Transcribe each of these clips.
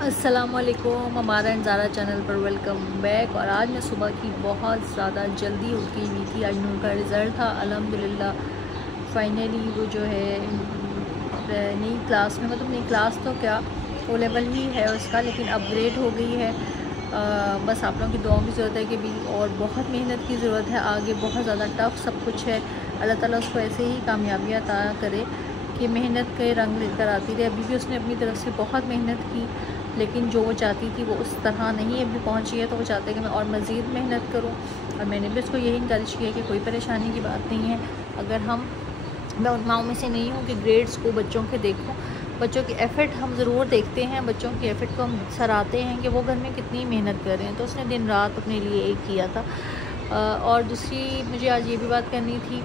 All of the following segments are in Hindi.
अस्सलामुअलैकुम, हमारा इंजारा चैनल पर वेलकम बैक। और आज मैं सुबह की बहुत ज़्यादा जल्दी उठ गई हुई थी। आज नूर का रिज़ल्ट था अल्हम्दुलिल्लाह। फाइनली वो जो है नई क्लास में, मतलब नई क्लास तो क्या, ओ लेवल ही है उसका, लेकिन अपग्रेड हो गई है। बस आप लोगों की दुआओं की ज़रूरत है कि भी, और बहुत मेहनत की ज़रूरत है। आगे बहुत ज़्यादा टफ़ सब कुछ है। अल्लाह ताला उसको ऐसे ही कामयाबियाँ अता करे कि मेहनत के रंग लेकर आती रहे। अभी भी उसने अपनी तरफ से बहुत मेहनत की, लेकिन जो वो चाहती थी वो उस तरह नहीं अभी पहुंची है। तो वो चाहते हैं कि मैं और मज़ीद मेहनत करूं, और मैंने भी उसको यही इंकरेज किया कि कोई परेशानी की बात नहीं है। अगर मैं उन माओं में से नहीं हूँ कि ग्रेड्स को बच्चों के देखूं। बच्चों की एफ़र्ट हम ज़रूर देखते हैं, बच्चों की एफ़र्ट को हम सराहते हैं कि वो घर में कितनी मेहनत कर रहे हैं। तो उसने दिन रात अपने लिए एक किया था। और दूसरी मुझे आज ये भी बात करनी थी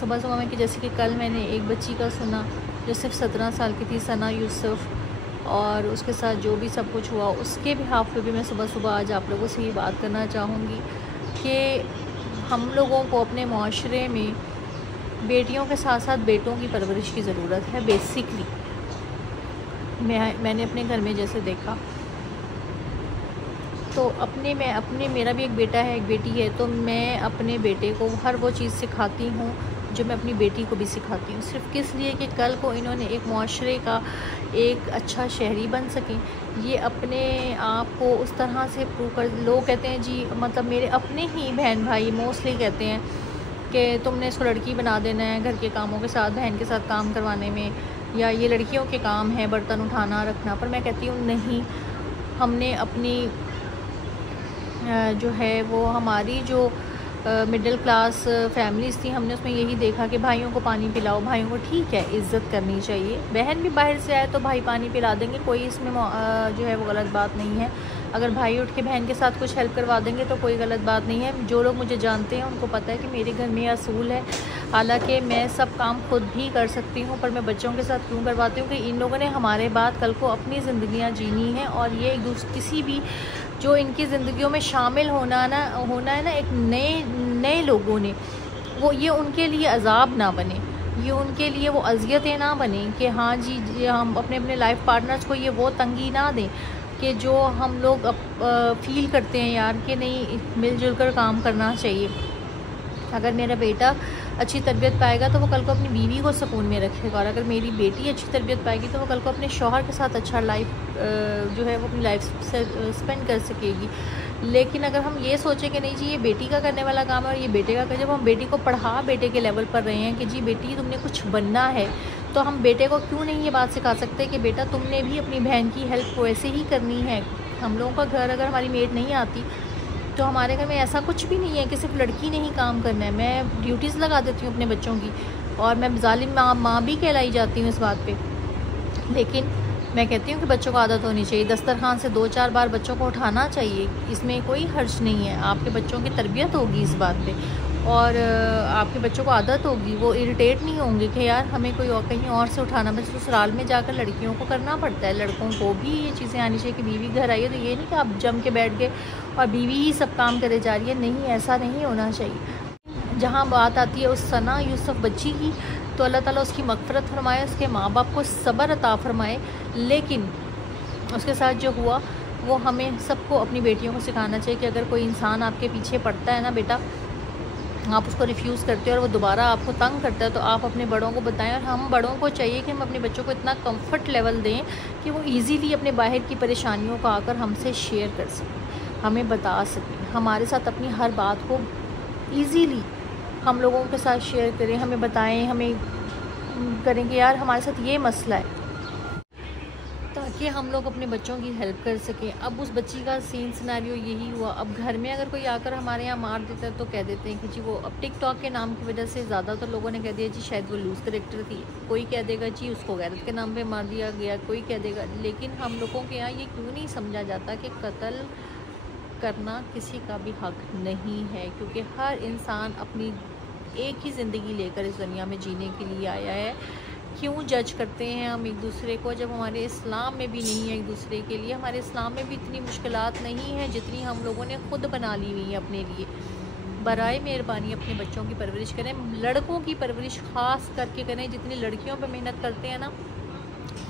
सुबह सुबह में, कि जैसे कि कल मैंने एक बच्ची का सुना जो सिर्फ 17 साल की थी, सना यूसुफ, और उसके साथ जो भी सब कुछ हुआ उसके बिहाफ पे भी मैं सुबह सुबह आज आप लोगों से ये बात करना चाहूँगी कि हम लोगों को अपने माशरे में बेटियों के साथ साथ बेटों की परवरिश की ज़रूरत है। बेसिकली मैंने अपने घर में जैसे देखा, तो मेरा भी एक बेटा है, एक बेटी है, तो मैं अपने बेटे को हर वो चीज़ सिखाती हूँ जो मैं अपनी बेटी को भी सिखाती हूँ। सिर्फ़ किस लिए कि कल को इन्होंने एक माशरे का एक अच्छा शहरी बन सकें। ये अपने आप को उस तरह से प्रूव कर, लोग कहते हैं जी, मतलब मेरे अपने ही बहन भाई मोस्टली कहते हैं कि तुमने इसको लड़की बना देना है घर के कामों के साथ, बहन के साथ काम करवाने में, या ये लड़कियों के काम है बर्तन उठाना रखना। पर मैं कहती हूँ नहीं, हमने अपनी जो है वो हमारी जो मिडिल क्लास फैमिलीज़ थी, हमने उसमें यही देखा कि भाइयों को पानी पिलाओ, भाइयों को ठीक है इज़्ज़त करनी चाहिए। बहन भी बाहर से आए तो भाई पानी पिला देंगे, कोई इसमें जो है वो गलत बात नहीं है। अगर भाई उठ के बहन के साथ कुछ हेल्प करवा देंगे तो कोई गलत बात नहीं है। जो लोग मुझे जानते हैं उनको पता है कि मेरे घर में असूल है। हालांकि मैं सब काम खुद भी कर सकती हूँ, पर मैं बच्चों के साथ क्यों करवाती हूँ कि इन लोगों ने हमारे बाद कल को अपनी ज़िंदगियाँ जीनी हैं, और ये एक दूसरे किसी भी जो इनकी ज़िंदगियों में शामिल होना है ना, एक नए लोगों ने, वो ये उनके लिए अजाब ना बने, ये उनके लिए वो अज़ियतें ना बने कि हाँ जी हम अपने लाइफ पार्टनर्स को ये वो तंगी ना दें कि जो हम लोग फील करते हैं यार कि नहीं, मिलजुल कर काम करना चाहिए। अगर मेरा बेटा अच्छी तरबियत पाएगा तो वो कल को अपनी बीवी को सुकून में रखेगा, और अगर मेरी बेटी अच्छी तरबियत पाएगी तो वो कल को अपने शौहर के साथ अच्छा लाइफ जो है वो अपनी लाइफ से स्पेंड कर सकेगी। लेकिन अगर हम ये सोचें कि नहीं जी ये बेटी का करने वाला काम है और ये बेटे का, जब हम बेटी को पढ़ा बेटे के लेवल पर रहे हैं कि जी बेटी तुमने कुछ बनना है, तो हम बेटे को क्यों नहीं ये बात सिखा सकते कि बेटा तुमने भी अपनी बहन की हेल्प वैसे ही करनी है। हम लोगों का घर, अगर हमारी मेड नहीं आती तो हमारे घर में ऐसा कुछ भी नहीं है कि सिर्फ लड़की ने ही काम करना है। मैं ड्यूटीज़ लगा देती हूँ अपने बच्चों की, और मैं ज़ालिम माँ भी कहलाई जाती हूँ इस बात पे। लेकिन मैं कहती हूँ कि बच्चों को आदत होनी चाहिए, दस्तरखान से 2-4 बार बच्चों को उठाना चाहिए, इसमें कोई हर्ज नहीं है। आपके बच्चों की तरबियत होगी इस बात पे, और आपके बच्चों को आदत होगी, वो इरिटेट नहीं होंगे कि यार हमें कोई और कहीं और से उठाना। बस ससुराल में जाकर लड़कियों को करना पड़ता है, लड़कों को भी ये चीज़ें आनी चाहिए कि बीवी घर आई है तो ये नहीं कि आप जम के बैठ गए और बीवी ही सब काम करे जा रही है। नहीं, ऐसा नहीं होना चाहिए। जहाँ बात आती है उस सना यूसुफ बच्ची की, तो अल्लाह ताला उसकी मग़फ़िरत फरमाए, उसके माँ बाप को सब्र अता फरमाए। लेकिन उसके साथ जो हुआ वो हमें सबको अपनी बेटियों को सिखाना चाहिए कि अगर कोई इंसान आपके पीछे पड़ता है ना बेटा, आप उसको रिफ्यूज़ करते हो और वो दोबारा आपको तंग करता है, तो आप अपने बड़ों को बताएं। और हम बड़ों को चाहिए कि हम अपने बच्चों को इतना कंफर्ट लेवल दें कि वो इजीली अपने बाहर की परेशानियों को आकर हमसे शेयर कर सकें, हमें बता सकें, हमारे साथ अपनी हर बात को इजीली हम लोगों के साथ शेयर करें, हमें बताएं, हमें करें कि यार हमारे साथ ये मसला है, ताकि हम लोग अपने बच्चों की हेल्प कर सकें। अब उस बच्ची का सीन सिनेरियो यही हुआ। अब घर में अगर कोई आकर हमारे यहाँ मार देता है तो कह देते हैं कि जी वो, अब टिकटॉक के नाम की वजह से ज़्यादातर लोगों ने कह दिया जी शायद वो लूज़ करेक्टर थी, कोई कह देगा जी उसको गैरत के नाम पे मार दिया गया, कोई कह देगा। लेकिन हम लोगों के यहाँ ये क्यों नहीं समझा जाता कि कत्ल करना किसी का भी हक नहीं है, क्योंकि हर इंसान अपनी एक ही ज़िंदगी लेकर इस दुनिया में जीने के लिए आया है। क्यों जज करते हैं हम एक दूसरे को, जब हमारे इस्लाम में भी नहीं है एक दूसरे के लिए। हमारे इस्लाम में भी इतनी मुश्किलात नहीं है जितनी हम लोगों ने ख़ुद बना ली हुई है अपने लिए। बराए मेहरबानी अपने बच्चों की परवरिश करें, लड़कों की परवरिश ख़ास करके करें। जितनी लड़कियों पर मेहनत करते हैं ना,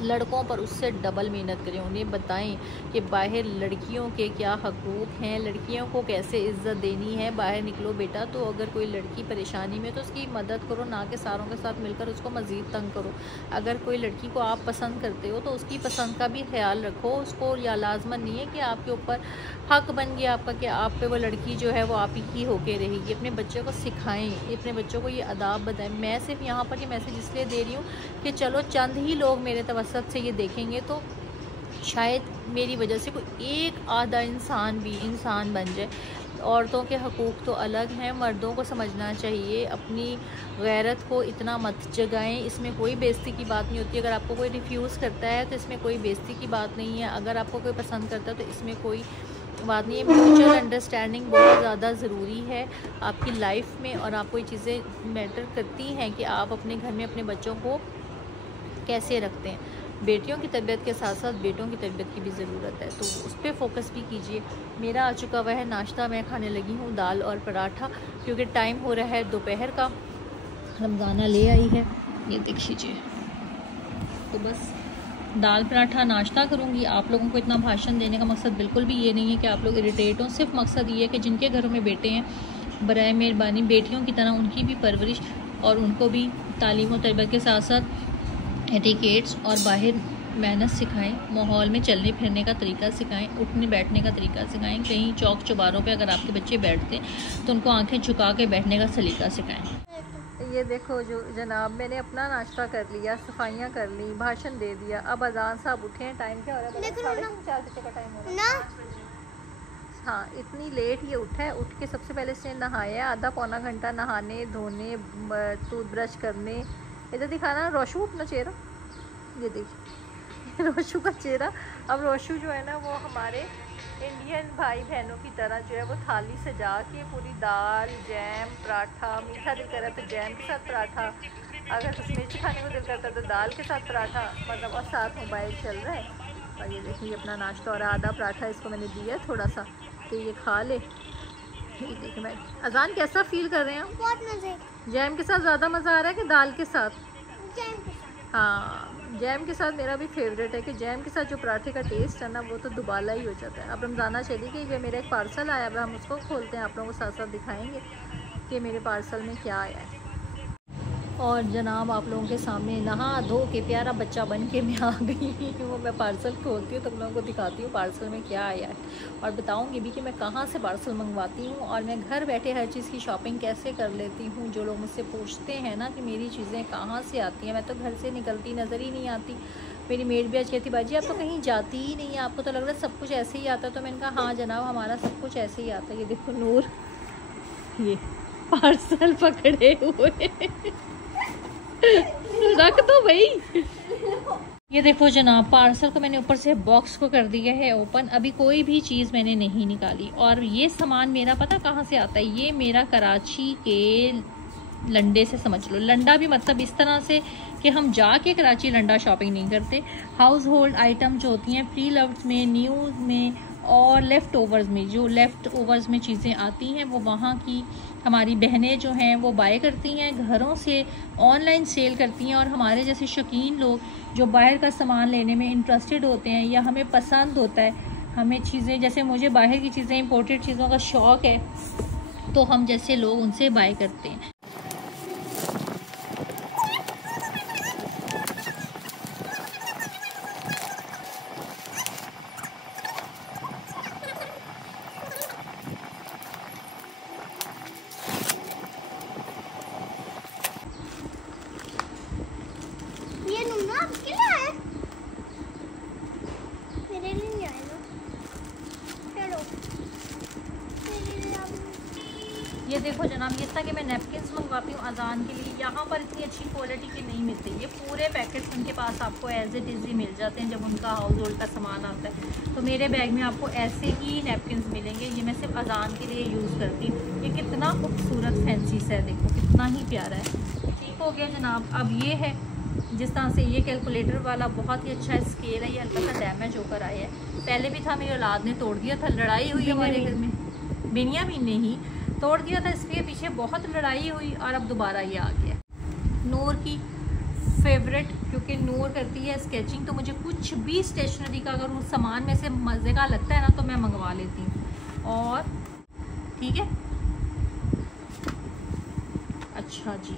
लड़कों पर उससे डबल मेहनत करें, उन्हें बताएं कि बाहर लड़कियों के क्या हकूक़ हैं, लड़कियों को कैसे इज़्ज़त देनी है। बाहर निकलो बेटा तो अगर कोई लड़की परेशानी में तो उसकी मदद करो, ना कि सारों के साथ मिलकर उसको मज़ीद तंग करो। अगर कोई लड़की को आप पसंद करते हो तो उसकी पसंद का भी ख्याल रखो। उसको या लाजमन नहीं है कि आपके ऊपर हक बन गया आपका कि आप पे वो लड़की जो है वो आप ही की होके रहेगी। अपने बच्चों को सिखाएँ, अपने बच्चों को ये आदाब बताएँ। मैं सिर्फ यहाँ पर ये मैसेज इसलिए दे रही हूँ कि चलो चंद ही लोग मेरे तवज्जुह से ये देखेंगे तो शायद मेरी वजह से कोई एक आधा इंसान भी इंसान बन जाए। औरतों के हकूक़ तो अलग हैं, मर्दों को समझना चाहिए। अपनी गैरत को इतना मत जगाएं, इसमें कोई बेइज्जती की बात नहीं होती। अगर आपको कोई रिफ्यूज़ करता है तो इसमें कोई बेइज्जती की बात नहीं है। अगर आपको कोई पसंद करता है तो इसमें कोई बात नहीं है। म्यूचुअल अंडरस्टैंडिंग बहुत ज़्यादा ज़रूरी है आपकी लाइफ में, और आपको ये चीज़ें मैटर करती हैं कि आप अपने घर में अपने बच्चों को कैसे रखते हैं। बेटियों की तरबियत के साथ साथ बेटों की तरबियत की भी ज़रूरत है, तो उस पर फोकस भी कीजिए। मेरा आ चुका हुआ है नाश्ता, मैं खाने लगी हूँ दाल और पराठा, क्योंकि टाइम हो रहा है दोपहर का। रमज़ाना ले आई है, ये देख लीजिए। तो बस दाल पराठा नाश्ता करूँगी। आप लोगों को इतना भाषण देने का मकसद बिल्कुल भी ये नहीं है कि आप लोग इरिटेट हों। सिर्फ मकसद ये है कि जिनके घरों में बेटे हैं, बराए मेहरबानी बेटियों की तरह उनकी भी परवरिश और उनको भी तालीम और तरबियत के साथ साथ एटिकेट्स और बाहर मैनर्स सिखाएं, माहौल में चलने फिरने का तरीका सिखाएं, उठने बैठने का तरीका सिखाएं। कहीं चौक चौबारों पे अगर आपके बच्चे बैठते हैं तो उनको आंखें झुका के बैठने का सलीका सिखाएं। ये देखो जो जनाब, मैंने अपना नाश्ता कर लिया, सफाइयाँ कर ली, भाषण दे दिया। अब अजान साहब उठे हैं, टाइम क्या हो रहा है? 4:30 बजे का टाइम हो रहा है। हाँ, इतनी लेट ये उठा है। उठ के सबसे पहले इसने नहाया है, आधा पौना घंटा नहाने धोने टूथब्रश करने। इधर दिखाना रोशू अपना चेहरा, ये देखिए रोशू का चेहरा। अब रोशू जो है ना वो हमारे इंडियन भाई बहनों की तरह जो है वो थाली सजा के पूरी दाल, जैम, पराठा, मीठा दिल कर रहा तो जैम के साथ पराठा, अगर कुछ मिर्च खाने को दिल करता तो दाल के साथ पराठा, मतलब और साथ मोबाइल चल रहा है। और ये देखिए अपना नाश्ता, और आधा पराठा इसको मैंने दिया थोड़ा सा कि ये खा ले। ये देखिए मैं अजान कैसा फील कर रहे हैं? बहुत मज़े। जैम के साथ ज़्यादा मज़ा आ रहा है कि दाल के साथ? जैम के साथ। हाँ, जैम के साथ मेरा भी फेवरेट है कि जैम के साथ जो पराठे का टेस्ट है ना वो तो दुबाला ही हो जाता है। अब रमज़ाना चली गई, जो मेरा एक पार्सल आया है हम उसको खोलते हैं, आप लोगों को साथ साथ दिखाएंगे कि मेरे पार्सल में क्या आया है। और जनाब आप लोगों के सामने नहा धो के प्यारा बच्चा बन के मैं आ गई वो मैं पार्सल खोलती हूँ तो तुम लोगों को दिखाती हूँ पार्सल में क्या आया है, और बताऊँगी भी कि मैं कहाँ से पार्सल मंगवाती हूँ और मैं घर बैठे हर चीज़ की शॉपिंग कैसे कर लेती हूँ। जो लोग मुझसे पूछते हैं ना कि मेरी चीज़ें कहाँ से आती हैं, मैं तो घर से निकलती नज़र ही नहीं आती। मेरी मेड भी आज कहती बाजी आप तो कहीं जाती ही नहीं है, आपको तो लग रहा है सब कुछ ऐसे ही आता है। तो मैंने कहा हाँ जनाब हमारा सब कुछ ऐसे ही आता है। ये देखो नूर ये पार्सल पकड़े हुए रख दो भाई। ये देखो जनाब पार्सल को मैंने ऊपर से बॉक्स को कर दिया है ओपन। अभी कोई भी चीज़ मैंने नहीं निकाली, और ये सामान मेरा पता कहाँ से आता है, ये मेरा कराची के लंडे से समझ लो। लंडा भी मतलब इस तरह से कि हम जाके कराची लंडा शॉपिंग नहीं करते। हाउस होल्ड आइटम जो होती हैं प्री लव्ड में, न्यूज़ में और लेफ़्ट ओवर्स में, जो लेफ़्ट ओवर्स में चीज़ें आती हैं वो वहाँ की हमारी बहनें जो हैं वो बाय करती हैं, घरों से ऑनलाइन सेल करती हैं। और हमारे जैसे शौकीन लोग जो बाहर का सामान लेने में इंटरेस्टेड होते हैं या हमें पसंद होता है, हमें चीज़ें जैसे मुझे बाहर की चीज़ें इंपोर्टेड चीज़ों का शौक़ है, तो हम जैसे लोग उनसे बाय करते हैं। ये देखो जनाब, ये था कि मैं नैपकिन्स मंगवाती हूँ अजान के लिए, यहाँ पर इतनी अच्छी क्वालिटी के नहीं मिलते। ये पूरे पैकेट्स उनके पास आपको एज इट इज़ ही मिल जाते हैं जब उनका हाउस होल्ड का सामान आता है। तो मेरे बैग में आपको ऐसे ही नैपकिन्स मिलेंगे, ये मैं सिर्फ अजान के लिए यूज़ करती हूँ। ये कितना खूबसूरत फैंसी सा है, देखो कितना ही प्यारा है। ठीक हो गया जनाब। अब ये है जिस तरह से ये कैलकुलेटर वाला बहुत ही अच्छा स्केल है, ये अलबत्ता डैमेज होकर आया है। पहले भी था, मेरी औलाद ने तोड़ दिया था, लड़ाई हुई हमारे घर में, बिनिया भी नहीं तोड़ दिया था, इसलिए पीछे बहुत लड़ाई हुई और अब दोबारा ये आ गया। नूर की फेवरेट क्योंकि नूर करती है स्केचिंग, तो मुझे कुछ भी स्टेशनरी का अगर उस सामान में से मज़े का लगता है ना तो मैं मंगवा लेती हूँ। और ठीक है, अच्छा जी,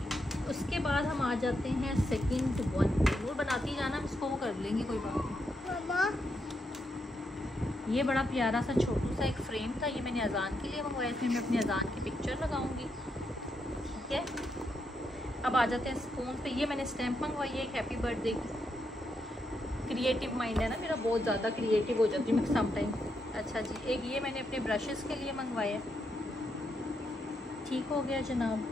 उसके बाद हम आ जाते हैं सेकंड वन। नूर बनाती जाना, हम इसको वो कर लेंगे, कोई बात नहीं। ये बड़ा प्यारा सा छोटू सा एक फ्रेम था, ये मैंने अजान के लिए मंगवाया, इसमें मैं अपनी अजान की पिक्चर लगाऊंगी। ठीक है, अब आ जाते हैं स्पून पे। ये मैंने स्टैम्प मंगवाई है एक हैप्पी बर्थडे की। क्रिएटिव माइंड है ना मेरा, बहुत ज़्यादा क्रिएटिव हो जाती हूँ मैं समटाइम। अच्छा जी, एक ये मैंने अपने ब्रशेस के लिए मंगवाया। ठीक हो गया जनाब,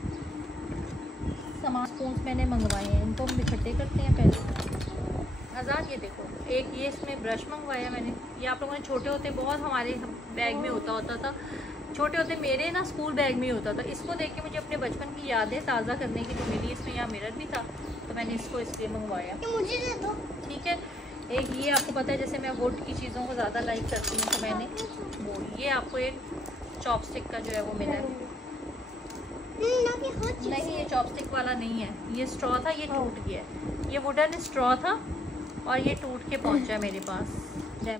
सामान स्पून मैंने मंगवाए हैं, इनको हम इकट्ठे करते हैं पहले। आज़ाद ये देखो, एक ये इसमें ब्रश मंगवाया मैंने। ये आप लोगों ने छोटे होते बहुत हमारे बैग में होता था, छोटे होते मेरे ना स्कूल बैग में ही होता था। इसको देख के मुझे अपने बचपन की यादें ताज़ा करने की जो मिली, इसमें यहाँ मिरर भी था तो मैंने इसको इसलिए मंगवाया। मुझे दे दो। ठीक है, एक ये आपको पता है जैसे मैं वुड की चीज़ों को ज़्यादा लाइक करती हूँ, तो मैंने वो ये आपको एक चॉपस्टिक का जो है वो मिला है। नहीं, ये चॉपस्टिक वाला नहीं है, ये स्ट्रॉ था, ये टूट गया है। ये वुडन स्ट्रॉ था और ये टूट के पहुंचा मेरे पास। ये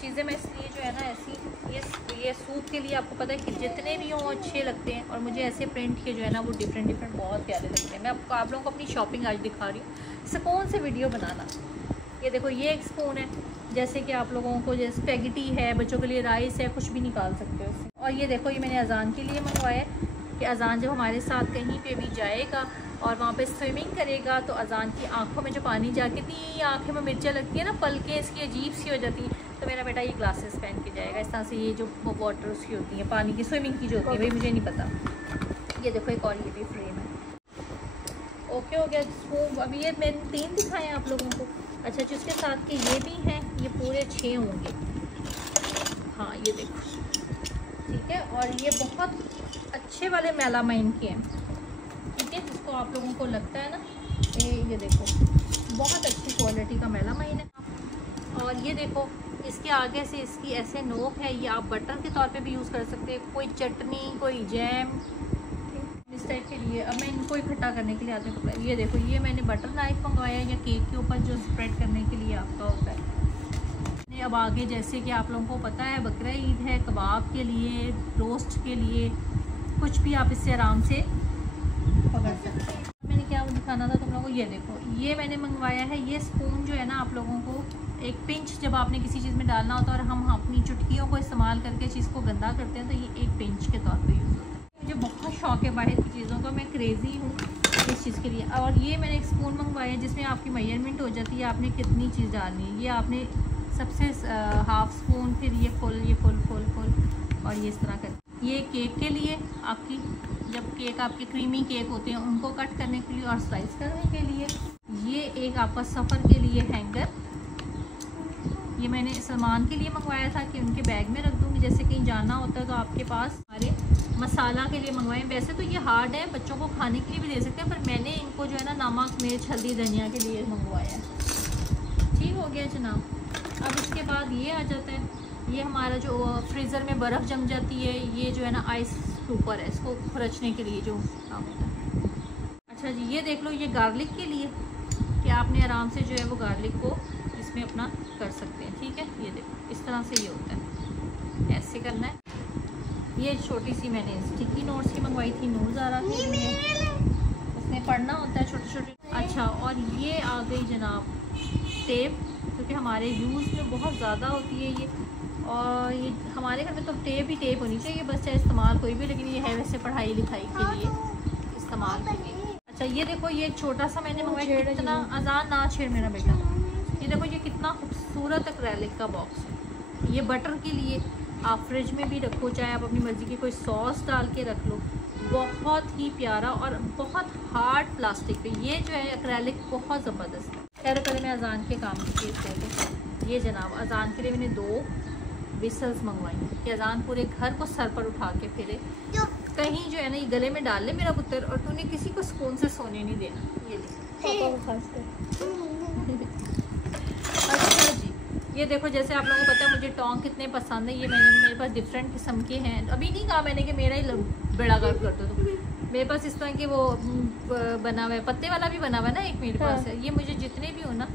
चीज़ें मैं इसलिए जो है ना ऐसी, ये सूप के लिए आपको पता है कि जितने भी हों अच्छे लगते हैं, और मुझे ऐसे प्रिंट के जो है ना वो डिफरेंट बहुत प्यारे लगते हैं। मैं आप लोगों को अपनी शॉपिंग आज दिखा रही हूँ, सुकून से वीडियो बनाना। ये देखो, ये एक स्पून है, जैसे कि आप लोगों को जैसे स्पैगेटी है, बच्चों के लिए राइस है, कुछ भी निकाल सकते हो उससे। और ये देखो, ये मैंने अजान के लिए मंगवाया है कि अजान जब हमारे साथ कहीं पे भी जाएगा और वहाँ पे स्विमिंग करेगा तो अजान की आंखों में जो पानी जाके इतनी आँखें में मिर्चें लगती है ना, पलकें इसकी अजीब सी हो जाती है, तो मेरा बेटा ये ग्लासेस पहन के जाएगा इस तरह से। ये जो वाटर उसकी होती है, पानी की स्विमिंग की जो होती है, भाई मुझे नहीं पता। ये देखो, एक और ये भी फ्रेम है। ओके हो गया स्पून। अभी ये मैंने 3 दिखाए हैं आप लोगों को। अच्छा, जिसके साथ के ये भी हैं, ये पूरे 6 होंगे। हाँ, ये देखो, ठीक है। और ये बहुत अच्छे वाले मेलामाइन के हैं, ठीक है, जिसको आप लोगों को लगता है ना, ये देखो बहुत अच्छी क्वालिटी का मेलामाइन है। और ये देखो, इसके आगे से इसकी ऐसे नोक है, ये आप बटर के तौर पे भी यूज़ कर सकते हैं, कोई चटनी, कोई जैम, इस टाइप के लिए। अब मैं इनको इकट्ठा करने के लिए आते हैं। ये देखो, ये मैंने बटर नाइफ मंगवाया, या केक के ऊपर जो स्प्रेड करने के लिए आपका होता है। अब आगे जैसे कि आप लोगों को पता है बकरा ईद है, कबाब के लिए, रोस्ट के लिए, कुछ भी आप इससे आराम से पकड़ सकते हैं। मैंने क्या दिखाना था तुम लोगों को, ये देखो, ये मैंने मंगवाया है। ये स्पून जो है ना, आप लोगों को एक पिंच जब आपने किसी चीज़ में डालना होता है और हम अपनी चुटकियों को इस्तेमाल करके चीज़ को गंदा करते हैं, तो ये एक पिंच के तौर पर यूज़ होता है। मुझे बहुत शौक है बाहर की चीज़ों का, मैं क्रेज़ी हूँ इस चीज़ के लिए। और ये मैंने एक स्पून मंगवाया है जिसमें आपकी मेजरमेंट हो जाती है, आपने कितनी चीज़ डालनी है। ये आपने सबसे हाफ स्पून, फिर ये फुल और ये इस तरह कर। ये केक के लिए, आपकी जब केक आपके क्रीमी केक होते हैं उनको कट करने के लिए और स्लाइस करने के लिए। ये एक आपका सफ़र के लिए हैंगर, ये मैंने सलमान के लिए मंगवाया था कि उनके बैग में रख दूँगी, जैसे कहीं जाना होता है तो आपके पास। हमारे मसाला के लिए मंगवाए। वैसे तो ये हार्ड है, बच्चों को खाने के लिए भी दे सकते हैं, पर मैंने इनको जो है ना नमक, मिर्च, हल्दी, धनिया के लिए मंगवाया है। ठीक हो गया जनाब। अब इसके बाद ये आ जाता है, ये हमारा जो फ्रीज़र में बर्फ़ जम जाती है, ये जो है ना आइस सूपर है, इसको खुरचने के लिए जो काम होता है। अच्छा जी, ये देख लो, ये गार्लिक के लिए कि आपने आराम से जो है वो गार्लिक को इसमें अपना कर सकते हैं। ठीक है, ये देखो इस तरह से ये होता है, ऐसे करना है। ये छोटी सी मैंने स्टिकी नोट्स की मंगवाई थी नूरज़ारा के लिए, उसमें पढ़ना होता है छोटे छोटे। अच्छा, और ये आ गई जनाब टेप, क्योंकि हमारे यूज़ में बहुत ज़्यादा होती है ये, और ये हमारे घर में तो टेप ही टेप होनी चाहिए बस, चाहे इस्तेमाल कोई भी, लेकिन ये है वैसे पढ़ाई लिखाई के लिए इस्तेमाल के लिए। अच्छा, ये देखो, ये छोटा सा मैंने मंगवाया, कितना आज़ाद ना छेड़ मेरा बेटा। ये देखो, ये कितना खूबसूरत एक्रेलिक का बॉक्स है। ये बटर के लिए आप फ्रिज में भी रखो, चाहे आप अपनी मर्ज़ी की कोई सॉस डाल के रख लो, बहुत ही प्यारा और बहुत हार्ड प्लास्टिक पे। ये जो है एक्रेलिक बहुत ज़बरदस्त है। खैर, पहले मैं अजान के काम की चीज़ कहते। ये जनाब, अजान के लिए मैंने 2 विसल्स मंगवाई कि अजान पूरे घर को सर पर उठा के फिरे, कहीं जो है ना ये गले में डाल ले मेरा पुत्र, और तूने किसी को सुकून से सोने नहीं देना। ये अच्छा जी, ये देखो, जैसे आप लोगों को पता है मुझे टोंग कितने पसंद है। ये मेरे पास डिफरेंट किस्म के हैं। अभी नहीं कहा मैंने कि मेरा ही बेड़ा गर्क कर दो, मेरे पास इस तरह के वो बना हुआ है, पत्ते वाला भी बना हुआ है ना एक मेरे पास है। ये मुझे जितने भी हो ना,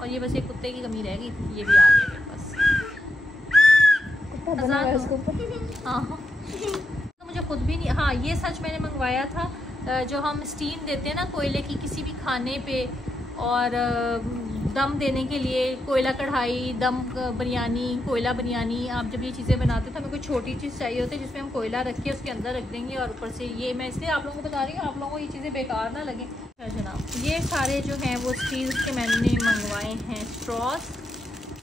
और ये बस एक कुत्ते की कमी रह गई, ये भी आ गया मेरे पास। हाँ तो मुझे खुद भी नहीं, हाँ ये सच मैंने मंगवाया था, जो हम स्टीम देते हैं ना कोयले की किसी भी खाने पे, और दम देने के लिए कोयला कढ़ाई, दम बिरयानी, कोयला बिरयानी, आप जब ये चीज़ें बनाते हो तो हमें कोई छोटी चीज़ चाहिए होती है जिसमें हम कोयला रख के उसके अंदर रख देंगे, और ऊपर से ये मैं इसलिए आप लोगों को बता रही हूँ, आप लोगों को ये चीज़ें बेकार ना लगे। जनाब ये सारे जो हैं वो स्टील के मैंने मंगवाए हैं स्ट्रॉस।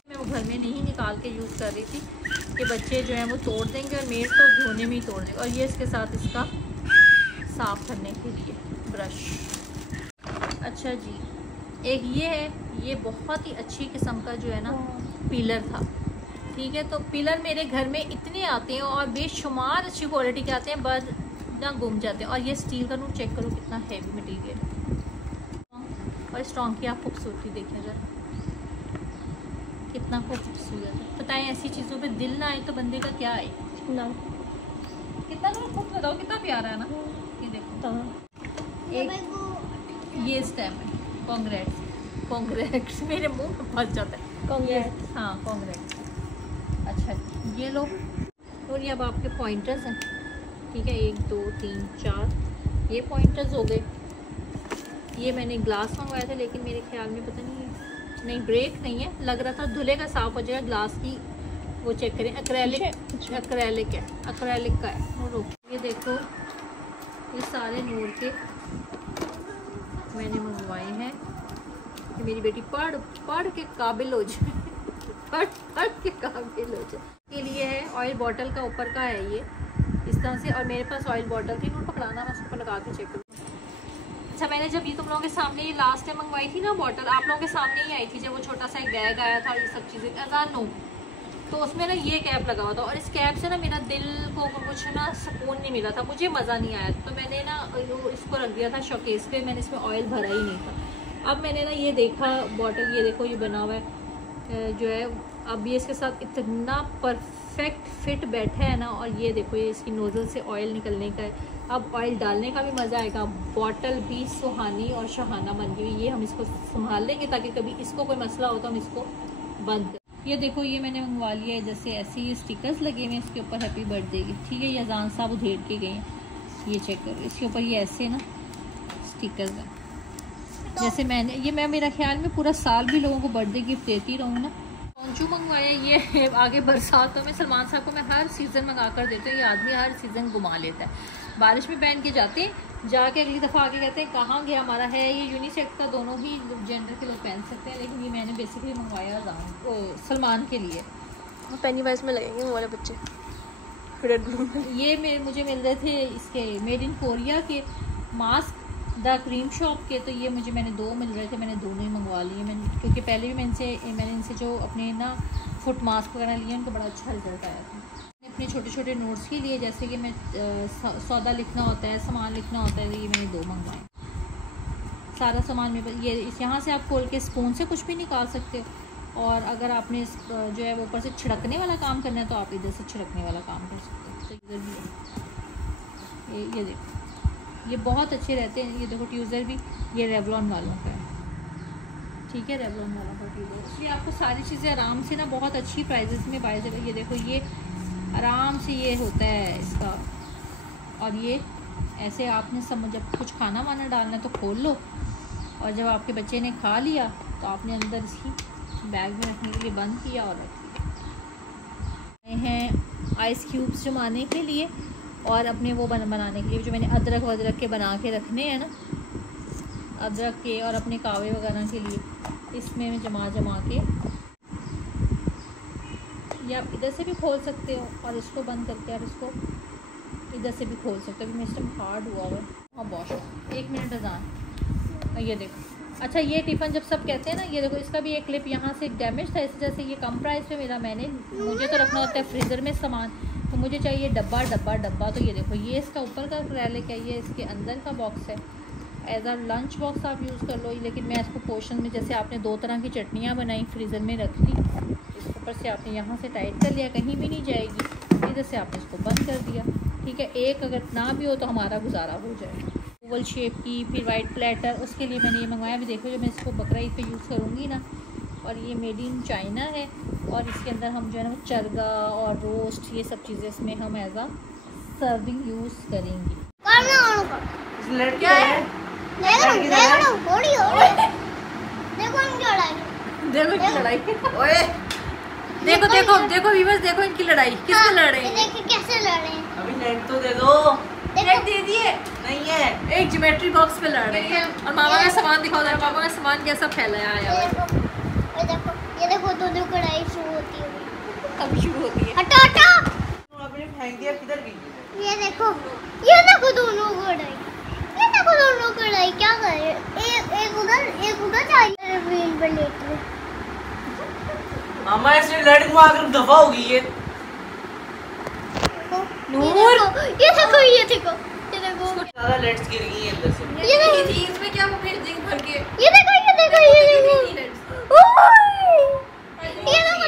मैं वो घर में नहीं निकाल के यूज़ कर रही थी कि बच्चे जो हैं वो तोड़ देंगे, और मेड तो धोने में ही तोड़ देंगे। और ये इसके साथ इसका साफ़ करने के लिए ब्रश। अच्छा जी, एक ये है, ये बहुत ही अच्छी किस्म का जो है ना पीलर था, ठीक है। तो पीलर मेरे घर में इतने आते हैं और बेशुमार अच्छी क्वालिटी के आते हैं, बस ना गुम जाते हैं। और ये स्टील का नोट चेक करो कितना हैवी मटेरियल है, और स्ट्रॉन्ग की आप खूबसूरती देखें जरा, कितना खूबसूरत है। बताएं ऐसी चीज़ों पे दिल ना आए तो बंदे का क्या आए ना। कितना नोट खूब बताओ, कितना प्यारा है ना। ये देखो एक ये स्टेम है, कांग्रेट्स मेरे मुंह में फंस जाता है कांग्रेट्स। हाँ कांग्रेट्स। अच्छा ये लो, और ये अब आपके पॉइंटर्स हैं, ठीक है। 1 2 3 4 ये पॉइंटर्स हो गए। ये मैंने ग्लास मंगवाया था, लेकिन मेरे ख्याल में पता नहीं ब्रेक नहीं है, लग रहा था धुले का साफ हो जाएगा। ग्लास की वो चेक करें, एक्रेलिक का है वो। ये देखो ये सारे नूर के मैंने मंगवाए हैं कि मेरी बेटी पढ़ के काबिल हो जाए, पढ़ के काबिल हो जाए के लिए है। ऑयल बॉटल का ऊपर का है ये इस तरह से, और मेरे पास ऑयल बॉटल थी, नोट पकड़ाना मैं उसको लगा के चेक करूँ। अच्छा मैंने जब ये तुम लोगों के सामने ये लास्ट टाइम मंगवाई थी ना बॉटल, आप लोगों के सामने ही आई थी जब वो छोटा सा एक बैग आया था, ये सब चीज़ें नो, तो उसमें ना ये कैप लगा हुआ था, और इस कैप से ना मेरा दिल को कुछ ना सुकून नहीं मिला था, मुझे मज़ा नहीं आया, तो मैंने ना इसको रख दिया था शोकेस पे, मैंने इसमें ऑयल भरा ही नहीं था। अब मैंने ना ये देखा बॉटल, ये देखो ये बना हुआ है जो है, अब ये इसके साथ इतना परफेक्ट फिट बैठा है ना, और ये देखो ये इसकी नोज़ल से ऑयल निकलने का है। अब ऑयल डालने का भी मज़ा आएगा, बॉटल भी सुहानी और शहाना बन गई। ये हम इसको संभाल लेंगे ताकि कभी इसको कोई मसला हो तो हम इसको बंद कर। ये देखो ये मैंने मंगवा लिया है, जैसे ऐसे ये स्टिकर्स लगे हुए हैं इसके ऊपर हैप्पी बर्थडे के, ठीक है। ये अजान साहब उधेड़ के गए हैं, ये चेक करो इसके ऊपर ये ऐसे ना स्टिकर्स हैं। जैसे मैं मेरा ख्याल में पूरा साल भी लोगों को बर्थडे गिफ्ट देती रहूँ ना। पौंचू मंगवाया ये आगे बरसातों में सलमान साहब को मैं हर सीज़न मंगा कर देती हूँ, ये आदमी हर सीज़न घुमा लेता है। बारिश में पहन के जाते हैं, जाके अगली दफ़ा आके कहते हैं कहाँ गया हमारा है। ये यूनिसेक्स का, दोनों ही जेंडर के लोग पहन सकते हैं, लेकिन ये मैंने बेसिकली मंगवाया सलमान के लिए। पेनी वाइज में लगेंगे वो वाले बच्चे रेड ब्लू में। ये मुझे मिल रहे थे इसके मेड इन कोरिया के मास्क द क्रीम शॉप के, तो ये मैंने 2 मिल रहे थे, मैंने दोनों ही मंगवा लिए। क्योंकि पहले भी मैंने इनसे जो अपने ना फुट मास्क वगैरह लिए उनको बड़ा अच्छा रिजल्ट आया था। अपने छोटे छोटे नोट्स के लिए, जैसे कि मैं सौदा लिखना होता है, सामान लिखना होता है, तो ये मैंने 2 मंगवाए। सारा सामान में ये यहाँ से आप खोल के स्पून से कुछ भी निकाल सकते हो, और अगर आपने जो है वो ऊपर से छिड़कने वाला काम करना है तो आप इधर से छिड़कने वाला काम कर सकते हो। तो इधर भी ये देखो ये बहुत अच्छे रहते हैं। ये देखो ट्यूज़र भी ये रेवलॉन वालों का है, ठीक है, रेवलॉन वालों का ट्यूज़र। इसलिए आपको सारी चीज़ें आराम से ना बहुत अच्छी प्राइजेस में बाय। ये देखो ये आराम से ये होता है इसका, और ये ऐसे आपने जब कुछ खाना वाना डालना है तो खोल लो, और जब आपके बच्चे ने खा लिया तो आपने अंदर इसकी बैग में रखने के लिए बंद किया और रख दिया। हैं आइस क्यूब्स जमाने के लिए, और अपने वो बनाने के लिए जो मैंने अदरक वदरक के बना के रखने हैं ना, अदरक के और अपने कावे वगैरह के लिए, इसमें मैं जमा के, ये आप इधर से भी खोल सकते हो और इसको बंद करके और इसको इधर से भी खोल सकते हो। मेरे हार्ड हुआ हुआ और वॉश 1 मिनट अजान। ये देखो, अच्छा ये टिफ़िन जब सब कहते हैं ना, ये देखो इसका भी एक क्लिप यहाँ से डैमेज था, इस वजह से ये कम प्राइस पे मिला। मुझे तो रखना होता है फ्रीज़र में सामान, तो मुझे चाहिए डब्बा। तो ये देखो ये इसका ऊपर का एक्रेलिक है, ये इसके अंदर का बॉक्स है। एज आ लंच बॉक्स आप यूज़ कर लो, लेकिन मैं इसको पोर्शन में, जैसे आपने 2 तरह की चटनियाँ बनाई फ्रीज़र में रख ली, इसके ऊपर से आपने यहाँ से टाइट कर लिया, कहीं भी नहीं जाएगी, इधर से आपने इसको बंद कर दिया। ठीक है, एक अगर ना भी हो तो हमारा गुजारा हो जाए। ओवल शेप की, फिर वाइट प्लेटर, उसके लिए मैंने ये मंगवाया। भी देखो, जो मैं इसको बकरा ईद पे यूज़ करूँगी ना, और ये मेड इन चाइना है, और इसके अंदर हम जो है ना चरगा और रोस्ट ये सब चीज़ें इसमें हम एज आ सर्विंग यूज़ करेंगे। क्या है? देखो इनकी लड़ाई, ओए देखो देखो देखो व्यूअर्स, देखो इनकी लड़ाई, किससे लड़ रहे हैं? कैसे लड़ रहे हैं? अभी नेट तो दे दो। नेट दे दिए? नहीं है, एक ज्योमेट्री बॉक्स पे लड़ रहे हैं। और मामा का सामान दिखाओ जरा, मामा का सामान कैसा फैलाया है। ये देखो दोनों कढ़ाई शुरू होती है। अब शुरू होती है। हटो हटो, आपने फेंक दिया, किधर गई? ये देखो दोनों कढ़ाई, दोनों कढ़ाई क्या कर रहे हैं? एक उधर चाहिए व्हील प्लेट में। मामा इसने लड़ को आकर दफा होगी ये। नूर, ये देखो सारा लेट्स गिर गई है अंदर से। ये देखो, इसमें क्या वो फिर जिंग भर के ये देखो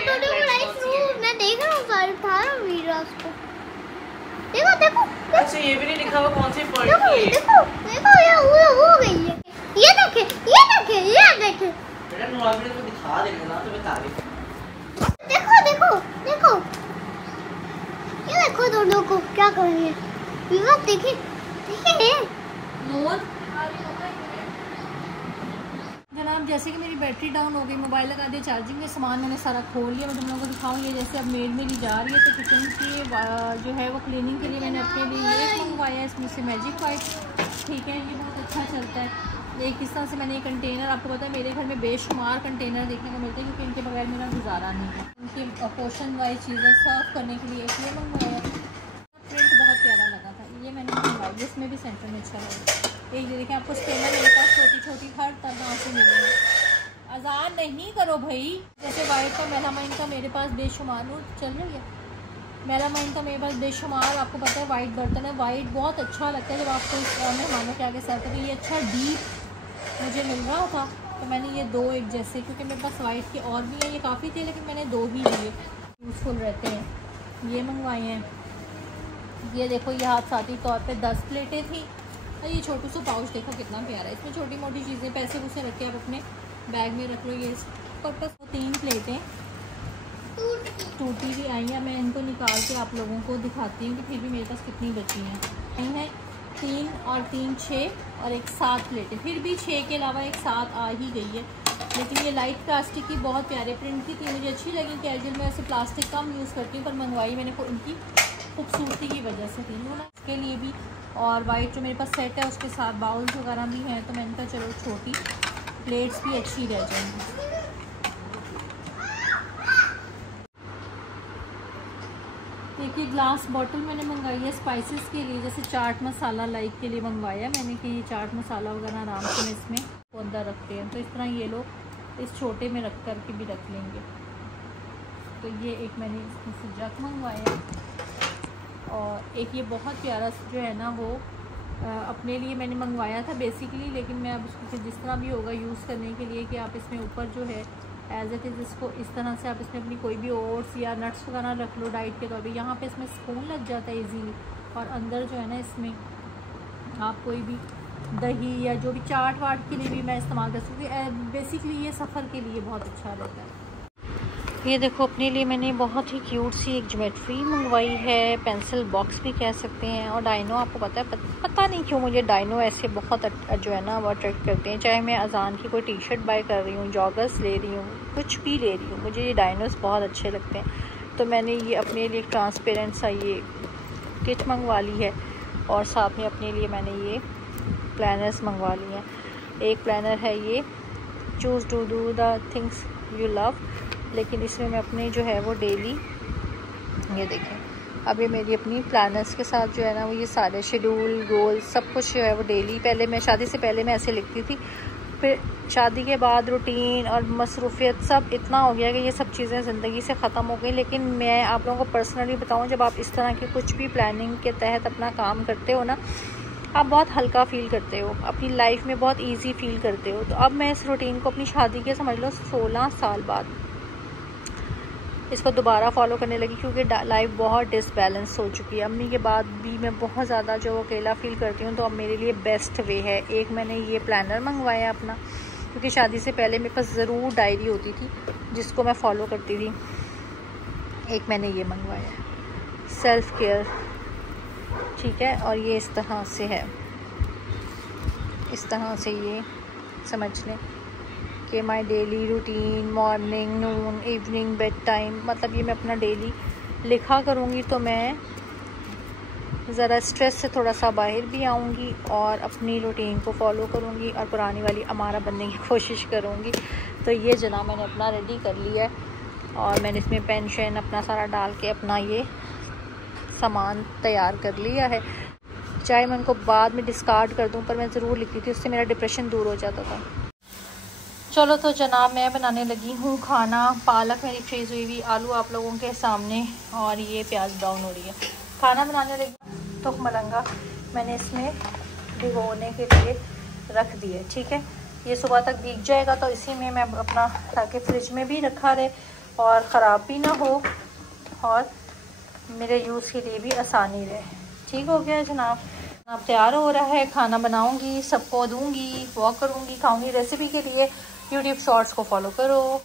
दोनों कढ़ाई शुरू। मैं देख रहा हूँ सारे थारा वीरास को। देखो अच्छा, ये भी नहीं लिखा हुआ कौन सी पॉइंट की है। देखो ये हो गई है। ये देखे बेटा नॉर्मली तो दिखा देना ना, तो बता दे। देखो ये देखो दोनों को क्या कर रही है। ये देखिए नूर जनाब, जैसे कि मेरी बैटरी डाउन हो गई, मोबाइल लगा दिया चार्जिंग में, सामान मैंने सारा खोल लिया। मैं तुम लोगों को दिखाऊँ, ये जैसे अब मेड मेरी जा रही है, तो किचन की जो है वो क्लीनिंग के लिए मैंने अपने लिए ये मंगवाया, इसमें से मैजिक वाइट। ठीक है, ये बहुत अच्छा चलता है। एक इस तरह से मैंने ये कंटेनर, आपको पता है मेरे घर में बेशुमार कंटेनर देखने को मिलते हैं, क्योंकि इनके बगैर मेरा गुजारा नहीं है। इनकी पोर्शन वाइज चीज़ें सर्व करने के लिए ये मंगवाया। प्रिंट बहुत प्यारा लगा था, ये मैंने मंगवाई। इसमें भी सेंटर में अच्छा लगा। एक ये देखें, आपको स्टेनर मेरे पास छोटी हर तरह से मिलेगी। अजान नहीं करो भाई। जैसे वाइट का मेलामाइन का मेरे पास बेशुमार चल रही है, मेलामाइन का मेरे पास बेशुमार, आपको पता है वाइट बर्तन है। वाइट बहुत अच्छा लगता है जब आपको मेहमानों के आगे सर्व करें। ये अच्छा डीप मुझे मिल रहा था, तो मैंने ये दो एक जैसे, क्योंकि मेरे पास वाइट के और भी हैं, ये काफ़ी थे लेकिन मैंने दो ही लिए, यूज़फुल रहते हैं। ये मंगवाए हैं। ये देखो, ये हाथ साथी तौर पे 10 प्लेटें थी। और ये छोटू सा पाउच देखो कितना प्यारा है, इसमें छोटी मोटी चीज़ें, पैसे वैसे रख के आप अपने बैग में रख लो। ये पर्पस 3 प्लेटें टूटी भी आई हैं। मैं इनको निकाल के आप लोगों को दिखाती हूँ कि फिर भी मेरे पास कितनी बची हैं। 3 और 3 6 और एक 7 प्लेटें, फिर भी 6 के अलावा एक 7 आ ही गई है। लेकिन ये लाइट प्लास्टिक की बहुत प्यारे प्रिंट की थी, मुझे अच्छी लगी। कैजुअल में ऐसे प्लास्टिक कम यूज़ करती हूँ, पर मंगवाई मैंने को इनकी खूबसूरती की वजह से थी ना, इसके लिए भी। और वाइट जो मेरे पास सेट है उसके साथ बाउल्स वगैरह भी हैं, तो मैंने कहा चलो छोटी प्लेट्स भी अच्छी रह जाएंगी। देखिए, ग्लास बॉटल मैंने मंगाई है स्पाइसेस के लिए, जैसे चाट मसाला लाइक के लिए मंगवाया मैंने कि ये चाट मसाला वगैरह आराम से इसमें अंदर रखते हैं, तो इस तरह ये लोग इस छोटे में रख कर के भी रख लेंगे। तो ये एक मैंने इसमें से जग मंगवाया, और एक ये बहुत प्यारा जो है ना वो अपने लिए मैंने मंगवाया था बेसिकली, लेकिन मैं अब उसको जिस तरह भी होगा यूज़ करने के लिए, कि आप इसमें ऊपर जो है एज इट इज़ इसको इस तरह से आप इसमें अपनी कोई भी ओट्स या नट्स वगैरह रख लो डाइट के तौर पे। यहाँ पे इसमें स्पून लग जाता है इजीली, और अंदर जो है ना इसमें आप कोई भी दही या जो भी चाट वाट के लिए भी मैं इस्तेमाल कर सकती हूँ। बेसिकली ये सफ़र के लिए बहुत अच्छा रहता है। ये देखो, अपने लिए मैंने बहुत ही क्यूट सी एक ज्योमेट्री मंगवाई है, पेंसिल बॉक्स भी कह सकते हैं। और डायनो, आपको पता है पता नहीं क्यों मुझे डायनो ऐसे बहुत जो है ना वो अट्रैक्ट करते हैं। चाहे मैं अजान की कोई टी शर्ट बाय कर रही हूँ, जॉगर्स ले रही हूँ, कुछ भी ले रही हूँ, मुझे ये डायनोस बहुत अच्छे लगते हैं। तो मैंने ये अपने लिए ट्रांसपेरेंट सा ये किट मंगवा ली है, और साथ में अपने लिए मैंने ये प्लानर्स मंगवा ली हैं। एक प्लानर है ये choose to do the things you love, लेकिन इसमें मैं अपने जो है वो डेली, ये देखें अब ये मेरी अपनी प्लानर्स के साथ जो है ना वो ये सारे शेड्यूल गोल सब कुछ जो है वो डेली, पहले मैं शादी से पहले मैं ऐसे लिखती थी, फिर शादी के बाद रूटीन और मसरूफियत सब इतना हो गया कि ये सब चीज़ें ज़िंदगी से ख़त्म हो गई। लेकिन मैं आप लोगों को पर्सनली बताऊं, जब आप इस तरह की कुछ भी प्लानिंग के तहत अपना काम करते हो ना, आप बहुत हल्का फ़ील करते हो, अपनी लाइफ में बहुत इजी फील करते हो। तो अब मैं इस रूटीन को अपनी शादी के समझ लो 16 साल बाद इसको दोबारा फॉलो करने लगी क्योंकि लाइफ बहुत डिसबैलेंस हो चुकी है। अम्मी के बाद भी मैं बहुत ज़्यादा जो अकेला फील करती हूँ, तो अब मेरे लिए बेस्ट वे है, एक मैंने ये प्लानर मंगवाया अपना, क्योंकि शादी से पहले मेरे पास ज़रूर डायरी होती थी जिसको मैं फ़ॉलो करती थी। एक मैंने ये मंगवाया सेल्फ़ केयर, ठीक है, और ये इस तरह से है, इस तरह से ये समझ लें कि my daily routine, morning, Noon, evening, bed time, मतलब ये मैं अपना डेली लिखा करूँगी तो मैं ज़रा स्ट्रेस से थोड़ा सा बाहर भी आऊँगी और अपनी रूटीन को फॉलो करूँगी और पुरानी वाली अमारा बनने की कोशिश करूँगी। तो ये जनाब मैंने अपना रेडी कर लिया है और मैंने इसमें पेंशन अपना सारा डाल के अपना ये सामान तैयार कर लिया है। चाहे मैं उनको बाद में डिस्कार्ड कर दूं, पर मैं ज़रूर लिखती थी, उससे मेरा डिप्रेशन दूर हो जाता था। चलो तो जनाब मैं बनाने लगी हूँ खाना। पालक मेरी फ्रीज़ हुई हुई, आलू आप लोगों के सामने, और ये प्याज ब्राउन हो रही है। खाना बनाने लगी तो मलंगा मैंने इसमें भिगोने के लिए रख दिया, ठीक है। ये सुबह तक भीग जाएगा, तो इसी में मैं अपना, ताकि फ्रिज में भी रखा रहे और ख़राब भी ना हो और मेरे यूज़ के लिए भी आसानी रहे। ठीक हो गया जनाब, अब तैयार हो रहा है, खाना बनाऊंगी, सबको दूंगी, वॉक करूंगी, खाऊंगी। रेसिपी के लिए यूट्यूब शॉर्ट्स को फॉलो करो।